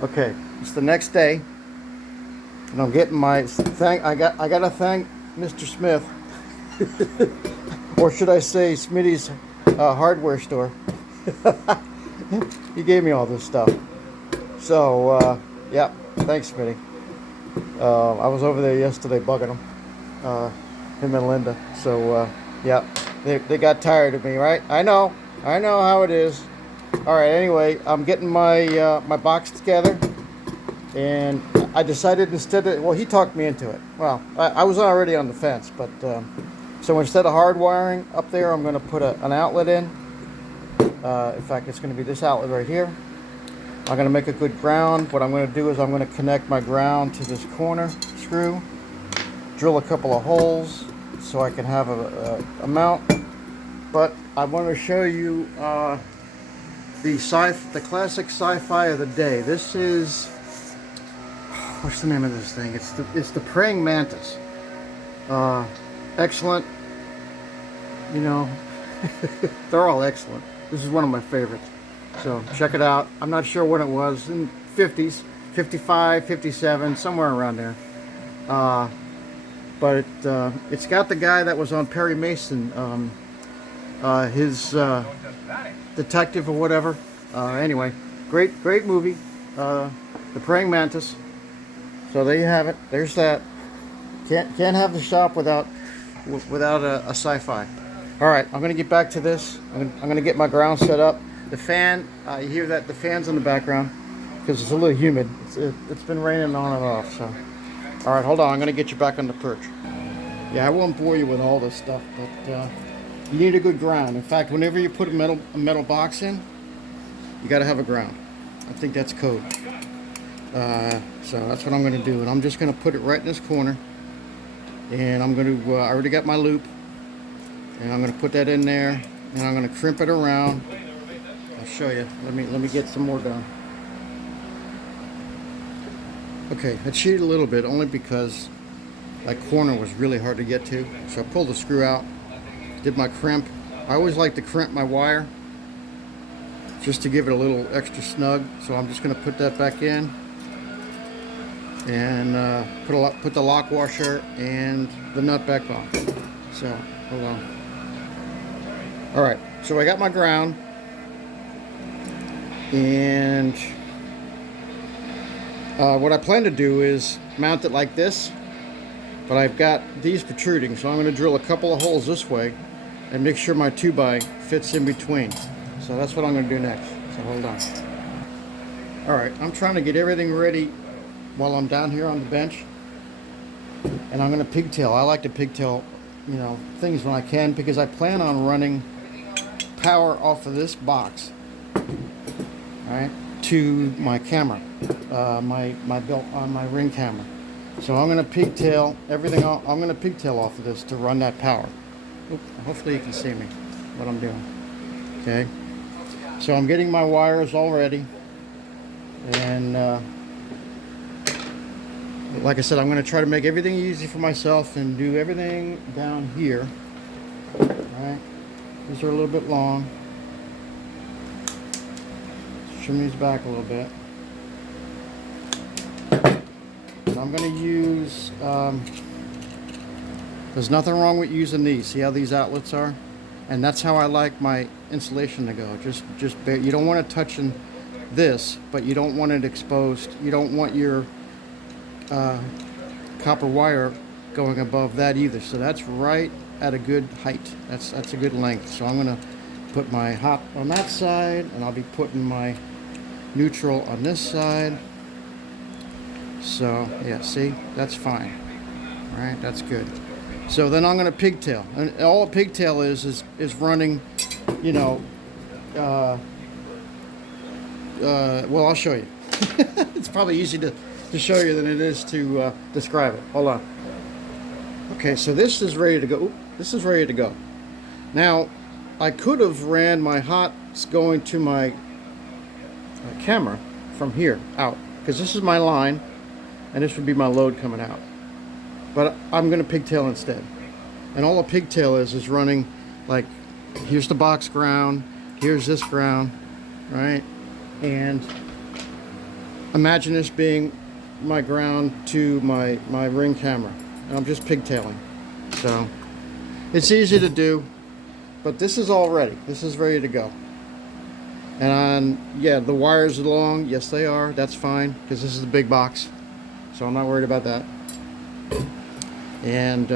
Okay, it's the next day, and I'm getting my thank. I got to thank Mr. Smith, or should I say Smitty's hardware store. He gave me all this stuff. So yeah, thanks, Smitty. I was over there yesterday bugging him and Linda. So yeah, they got tired of me, right? I know how it is. All right. Anyway, I'm getting my box together. And I decided instead of, well, he talked me into it. Well, I was already on the fence, but so instead of hardwiring up there, I'm going to put an outlet in. In fact, it's going to be this outlet right here. I'm going to make a good ground. What I'm going to do is I'm going to connect my ground to this corner screw, drill a couple of holes so I can have a mount. But I want to show you the classic sci-fi of the day. This is, what's the name of this thing? It's the praying mantis. Excellent. You know, they're all excellent. This is one of my favorites. So check it out. I'm not sure when it was, in 50s, 55, 57, somewhere around there. But it's got the guy that was on Perry Mason, his detective or whatever. Anyway, great movie. The Praying Mantis. So there you have it. There's that. Can't have the shop without a sci-fi. All right, I'm gonna get back to this. I'm gonna get my ground set up. The fan, you hear that? The fan's in the background because it's a little humid. It's been raining on and off. So, all right, hold on. I'm gonna get you back on the perch. Yeah, I won't bore you with all this stuff, but you need a good ground. In fact, whenever you put a metal box in, you got to have a ground. I think that's code. So that's what I'm going to do, and I'm just going to put it right in this corner, and I'm going to I already got my loop, and I'm going to put that in there, and I'm going to crimp it around. I'll show you. Let me get some more done. Okay, I cheated a little bit only because that corner was really hard to get to, so I pulled the screw out, did my crimp. I always like to crimp my wire just to give it a little extra snug, so I'm just going to put that back in and put the lock washer and the nut back on. So hold on. All right, so I got my ground, and what I plan to do is mount it like this, but I've got these protruding, so I'm going to drill a couple of holes this way and make sure my 2x fits in between. So that's what I'm going to do next. So hold on. All right, I'm trying to get everything ready while I'm down here on the bench, and I'm going to pigtail. I like to pigtail, things when I can, because I plan on running power off of this box, all right, to my camera, my belt on my Ring camera. So I'm going to pigtail everything. I'm going to pigtail off of this to run that power. Oop, hopefully you can see me what I'm doing. Okay. So I'm getting my wires all ready, and like I said, I'm going to try to make everything easy for myself and do everything down here. All right, these are a little bit long. Trim these back a little bit. And I'm going to use, there's nothing wrong with using these. See how these outlets are? And that's how I like my insulation to go. Just you don't want it touching this, but you don't want it exposed. You don't want your copper wire going above that either. So that's right at a good height. That's a good length. So I'm going to put my hot on that side, and I'll be putting my neutral on this side. So yeah, see, that's fine. All right, that's good. So then I'm going to pigtail, and all a pigtail is running, well, I'll show you. It's probably easy to show you than it is to describe it. Hold on. Okay, so this is ready to go. Oop, this is ready to go. Now, I could have ran my hots going to my camera from here out, because this is my line, and this would be my load coming out. But I'm going to pigtail instead. And all a pigtail is running, like, here's the box ground, here's this ground, right? And imagine this being my ground to my Ring camera. And I'm just pigtailing. So it's easy to do, but this is all ready. This is ready to go. And yeah, the wires are long. Yes, they are. That's fine because this is a big box. So I'm not worried about that. And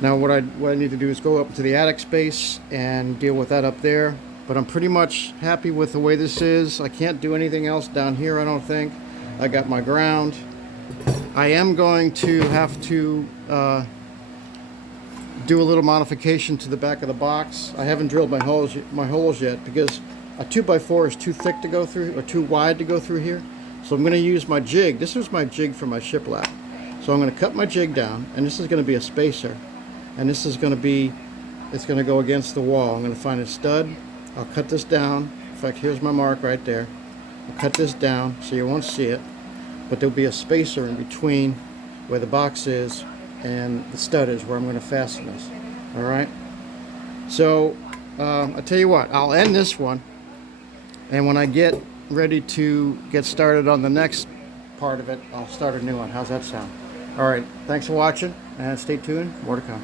now what I need to do is go up to the attic space and deal with that up there. But I'm pretty much happy with the way this is. I can't do anything else down here, I don't think. I got my ground. I am going to have to do a little modification to the back of the box. I haven't drilled my holes yet because a 2x4 is too thick to go through, or too wide to go through here. So I'm going to use my jig. This was my jig for my shiplap. So I'm going to cut my jig down, and this is going to be a spacer. And this is going to be, it's going to go against the wall. I'm going to find a stud. I'll cut this down. In fact, here's my mark right there. I'll cut this down so you won't see it. But there'll be a spacer in between where the box is and the stud is, where I'm going to fasten this. All right. So I'll tell you what. I'll end this one, and when I get ready to get started on the next part of it, I'll start a new one. How's that sound? All right. Thanks for watching, and stay tuned. More to come.